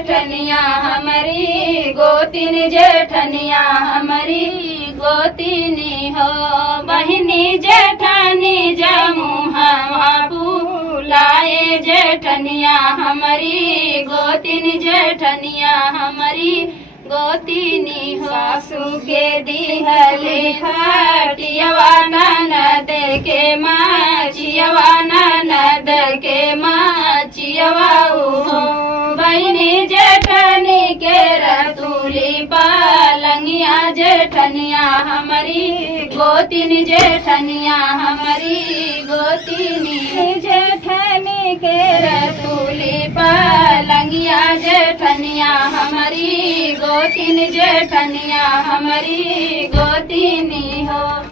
जेठनिया हमारी गोतिन जेठनिया हमारी गोतिनी हो बहिनी जेठानी जमुहा फूलाए जेठनिया हमारी गोतिन जेठनिया हमारी गोतिनी हो सासू के दिहले खटियवा ननद के माचियवा ननद के माचियवा हो बहिनी जेठनी के रतुली पलंगिया जेठनिया हमारी गोतिन जेठनिया हमारी गोतिनी जेठनी के रतुली पलंगिया जेठनिया हमारी गोतिन जेठनिया हमारी गोतिनी हो।